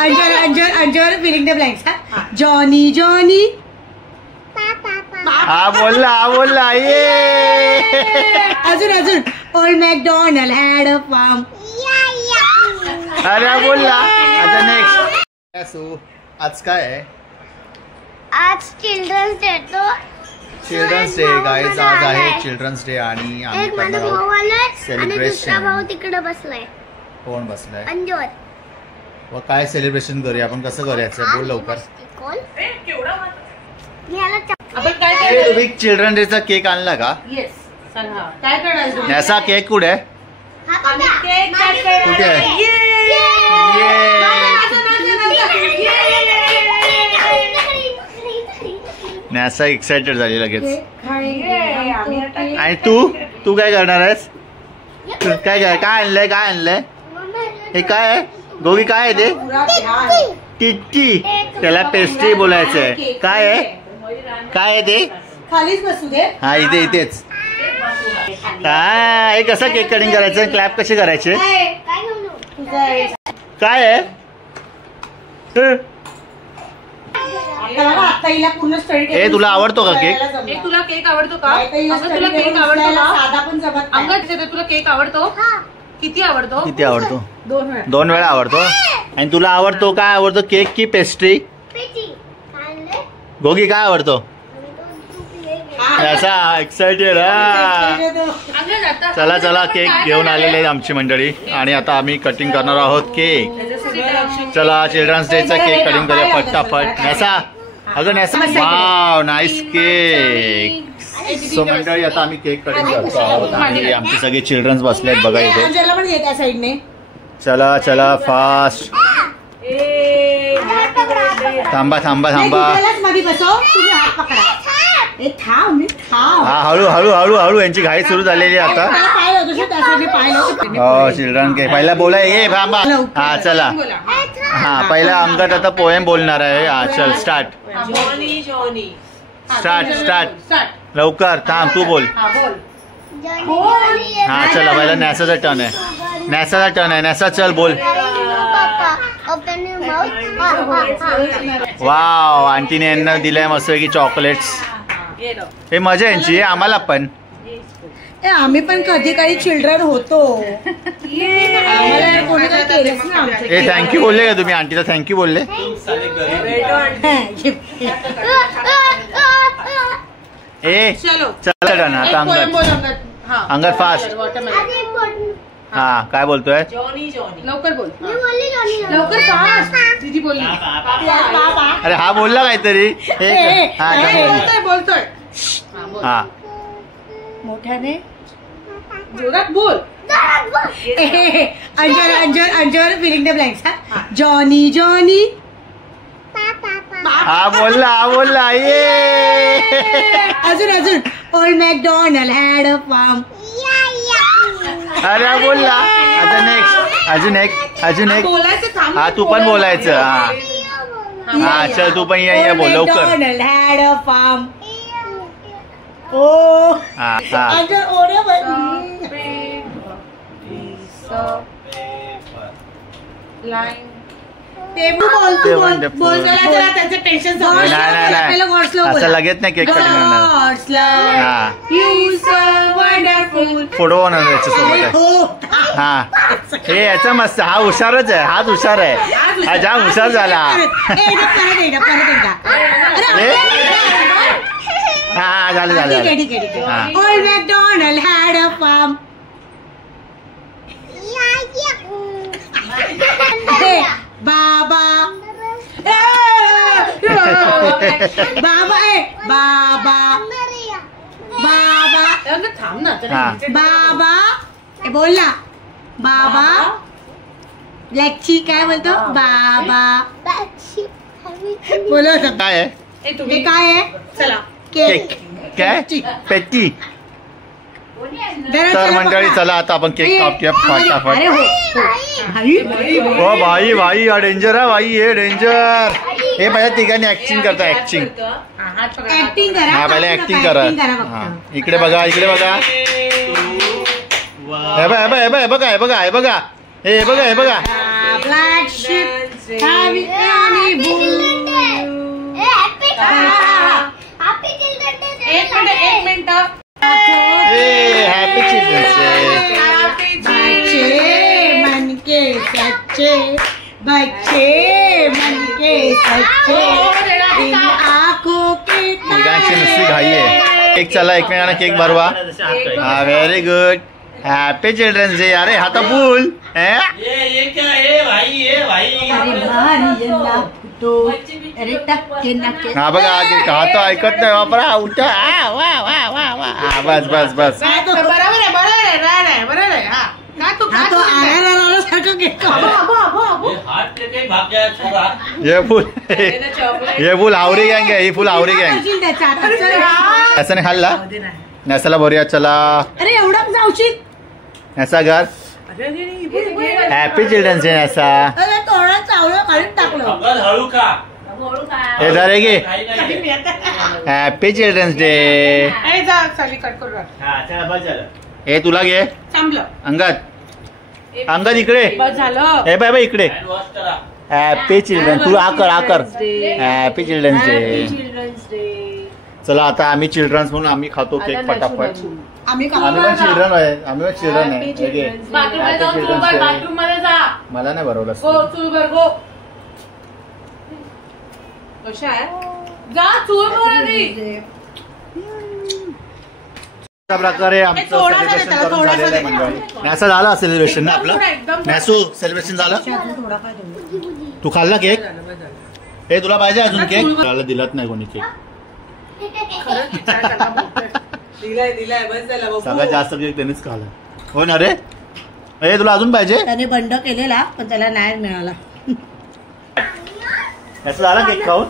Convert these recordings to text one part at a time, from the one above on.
Anjar filling the blanks. Johnny Johnny. हा बोलला ये. अजून old McDonald had a farm. अरे बोलला. आता नेक्स्ट. आज काय आहे? आज चिल्ड्रन्स डे. तो चिल्ड्रन्स डे गाईज. आज आहे चिल्ड्रन्स डे आणि आम्ही करणार आहोत सेलिब्रेशन. भाऊ तिकडे बसलाय. कोण बसलाय? अंजोर. व काय सेलिब्रेशन करूया आपण? कसं करायचं बोल लवकर. आपण काय करणार? तुम्ही चिल्ड्रन डेचा केक आणला का? येस. सांगा काय करणार तुम्ही? याचा केक कुठे आहे? आम्ही केक कट करणार. कुठे आहे? नॅसा एक्साइटेड झाली लगेच. आणि तू काय करणार आहेस? काय आणलंय? हे काय आहे? गोगी काय आहे ते? टिट्टी. त्याला पेस्ट्री बोलायचंय. काय आहे ते? खालीच बसू दे. हा इथेच. हे कसं केक कटिंग करायचं? क्लॅप कसे करायचे? काय आहे? हे तुला आवडतो का केक? तुला केक आवडतो का? तुला केक आवडतो का? साधा पण जमत. अंगद तुला केक आवडतो? किती आवडतो? 2 वेळा आवडतो. आणि तुला आवडतो काय आवडतो? केक की पेस्ट्री? गोगी काय आवडतो? असा एक्साइटेड. चला केक घेऊन आलेले आहेत आमची मंडळी आणि आता आम्ही कटिंग करणार आहोत केक. चला चिल्ड्रन्स डेचा केक कटिंग करूया फटाफट. नॅसा अगं नॅसा. Wow nice cake. सो मंडळी आता आम्ही केक कटिंग करतो आहोत आणि आमचे सगळे चिल्ड्रन्स बसले आहेत बघा इथे. चला फास्ट. थांबा. हळू यांची घाई सुरू झालेली आता. हो चिल्ड्रन केक पहिला बोलाय. ये थांबा. हा चला. हा पहिला अंगद आता पोएम बोलणार आहे. हा चल स्टार्ट. लवकर थांब. तू बोल. हा चला पहिला नॅसाचा टर्न आहे. नॅसा चल बोल. वाव आंटीने यांना दिलाय मस्त की चॉकलेट्स. हे मजा यांची. आम्हाला पण. आम्ही पण कधी काही चिल्ड्रन होतो. हे थँक्यू बोलले का तुम्ही? आंटीला थँक्यू बोलले? चला टर्न. आता अंगद फास्ट. हा काय बोलतोय? लवकर बोल. लवकर फास्ट. दीदी बोलली. अरे हा बोलला काहीतरी. बोलतोय. हा मोठ्याने जोरात बोल. अंजर filling the blanks. Johnny Johnny. हा बोलला ये. अजून old McDonald had a farm. अरे बोलला. आता नेक्स्ट. अजून एक. हा तू पण बोलायचं. हा चल तू पण ये बोल लवकर. McDonald had a form. असं लगेच नाही केक कटिंग करणार. फोटो बनवणार याच्यासोबत. हा हे याचा मस्त. हा हुशारच आहे. हाच हुशार आहे. हा जाम हुशार झाला. हा झालं. Old McDonald had a form. बाबा थांब ना. बाबा बोल ना. बाबा ब्लॅकची काय बोलतो? बाबा बोलो. काय आहे? हे काय आहे? चला केक. काय पेटी. तर मंडळी चला आता आपण केक कापूया फटाफट. हो भाई हा डेंजर आहे भाई. हे डेंजर. हे पहिल्या तिघांनी ऍक्टिंग करता. ऍक्टिंग हा पहिला ऍक्टिंग करा. इकडे बघा. हे बघा. हे बघा. एक मिनिट हॅपी चिल्ड्रन्स डे. मन के सच्चे बच्चे मन के सच्चे इन आंखों के तिघांची नुसती घाई आहे. केक चला एकमेकांना केक भरवा. हा very good. Happy children's day. अरे हा तर फुल ये क्या है भाई, ये भाई. अरे टक्के नक्के हा बघा हा तो ऐकत नाही वापरा उठा. वा वा वा वा हा, बस बस बस. बरोबर आहे हा ये हाथ लेके ही भाग गया छोरा. हे फुल आवरी गँग आहे. ही फुल आवरी गँग. असं नाही खाल्ला नॅसाला भरूया चला. अरे एवढं जाऊशील नॅसा घर. हॅपी चिल्ड्रन्स डे नॅसा. थोडं चावलं खाली टाकलं अंकल हळू का. हे धर घे. काही नाही. Happy children's day. हे तुला घे. अंगद इकडे. हे बाय बाय इकडे. हँड वॉश करा. Happy children. तू आकर हॅपी चिल्ड्रन्स डे. चला आता आम्ही चिल्ड्रन्स म्हणून आम्ही खातो केक फटाफट. आम्ही पण चिल्ड्रन आहे. आम्ही पण चिल्ड्रन आहे. हे घे. Happy Children's Day. मला नाही भरवलं. अशा प्रकारे आमचं सेलिब्रेशन करून झालेलं आहे मंडळी. असं झालं सेलिब्रेशन ना आपलं. मॅसू सेलिब्रेशन झालं. तू खाल्ला केक. हे तुला पाहिजे अजून केक. मला दिलाच नाही कोणी केक. सगळ्यात जास्त केक त्यांनीच खाल्ला. हो ना रे. हे तुला अजून पाहिजे. त्याने बंड केलेला पण त्याला नाही मिळाला. असं झालं केक खाऊन.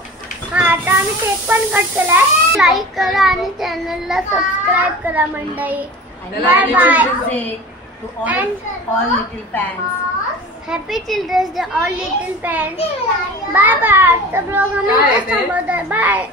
हा आता आम्ही केक पण कट केलाय. लाईक करा आणि चॅनलला सबस्क्राईब करा मंडळी. Bye bye. all little fans. Happy children's day all little fans. Bye bye. आजचा ब्लॉग आम्ही इथेच थांबवतोय. बाय.